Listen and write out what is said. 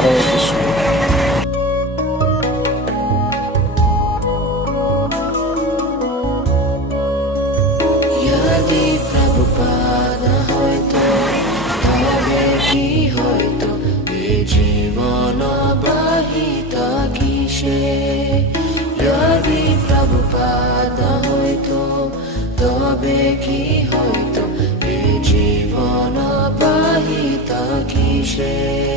হরে কৃষ্ণ। यदि प्रभुपाद হয়তো তবে কি হয়তো এ জীবন বাহিত কিসে। यदि प्रभुपाद হয়তো তবে কি হয়তো এ জীবন বাহিত কিসে।